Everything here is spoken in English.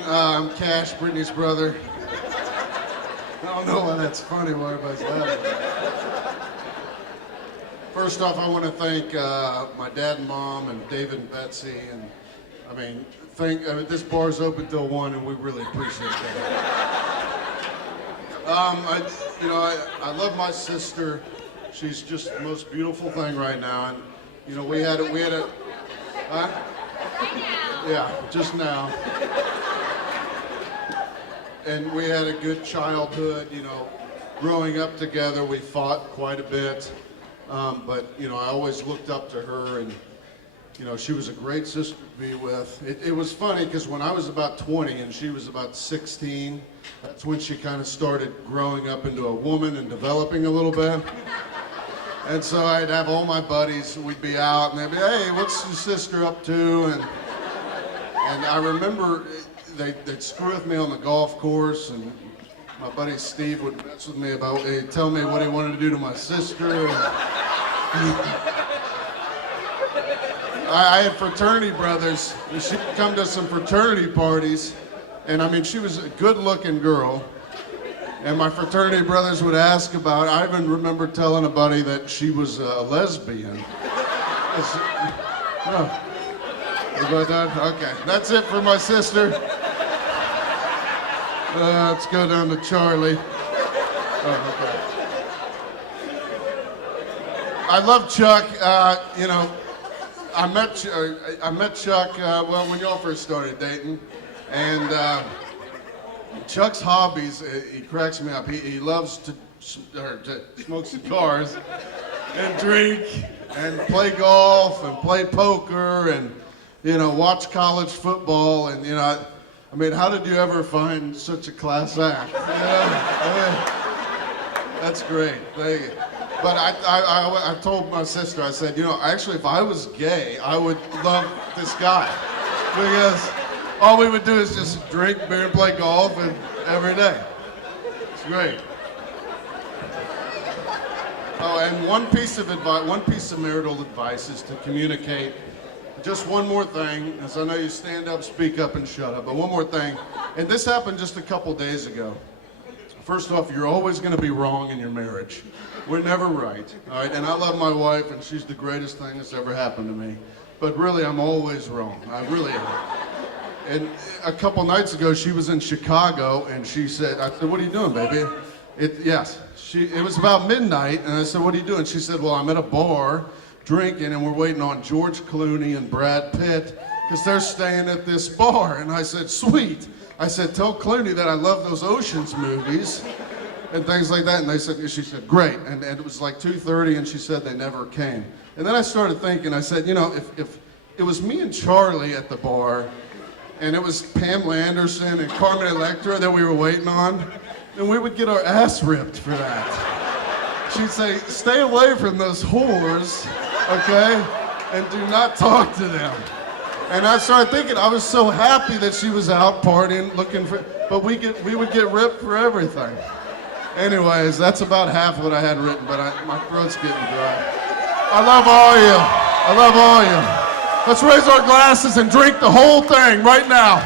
I'm Cash, Brittany's brother. I don't know why that's funny, why everybody's laughing. First off, I want to thank my dad and mom and David and Betsy, and this bar's open till 1, and we really appreciate that. I love my sister. She's just the most beautiful thing right now, and we had a. Huh? Right now. Yeah, just now. And we had a good childhood, growing up together. We fought quite a bit, but I always looked up to her, and she was a great sister to be with. It was funny because when I was about 20 and she was about 16, that's when she kind of started growing up into a woman and developing a little bit. And so I'd have all my buddies, we'd be out, and they'd be, hey, what's your sister up to? And I remember they'd screw with me on the golf course, and my buddy Steve would mess with me about, he'd tell me what he wanted to do to my sister. And I had fraternity brothers, and she'd come to some fraternity parties, and she was a good-looking girl. And my fraternity brothers would ask about, I even remember telling a buddy that she was a lesbian. Oh, about that? Okay, that's it for my sister. Let's go down to Charlie. Oh, okay. I love Chuck. I met Chuck, when y'all first started dating. And Chuck's hobbies, he cracks me up. He loves to smoke cigars and drink and play golf and play poker and, watch college football. And, how did you ever find such a class act? That's great. Thank you. But I told my sister, I said, actually, if I was gay, I would love this guy. Because all we would do is just drink beer and play golf and every day. It's great. Oh, and one piece of marital advice is to communicate. Just one more thing, as I know you stand up, speak up, and shut up, but one more thing. And this happened just a couple days ago. First off, you're always going to be wrong in your marriage. We're never right, all right? And I love my wife, and she's the greatest thing that's ever happened to me. But really, I'm always wrong. I really am. And a couple nights ago, she was in Chicago, and I said, what are you doing, baby? It was about midnight, and I said, what are you doing? She said, well, I'm at a bar drinking, and we're waiting on George Clooney and Brad Pitt, because they're staying at this bar. And I said, sweet. I said, tell Clooney that I love those Oceans movies and things like that. And she said, great. And it was like 2:30, and she said they never came. And then I started thinking, I said, if it was me and Charlie at the bar, and it was Pamela Anderson and Carmen Electra that we were waiting on, then we would get our ass ripped for that. She'd say, stay away from those whores, okay? And do not talk to them. And I started thinking, I was so happy that she was out partying, but we would get ripped for everything. Anyways, that's about half what I had written, but my throat's getting dry. I love all you. I love all you. Let's raise our glasses and drink the whole thing right now.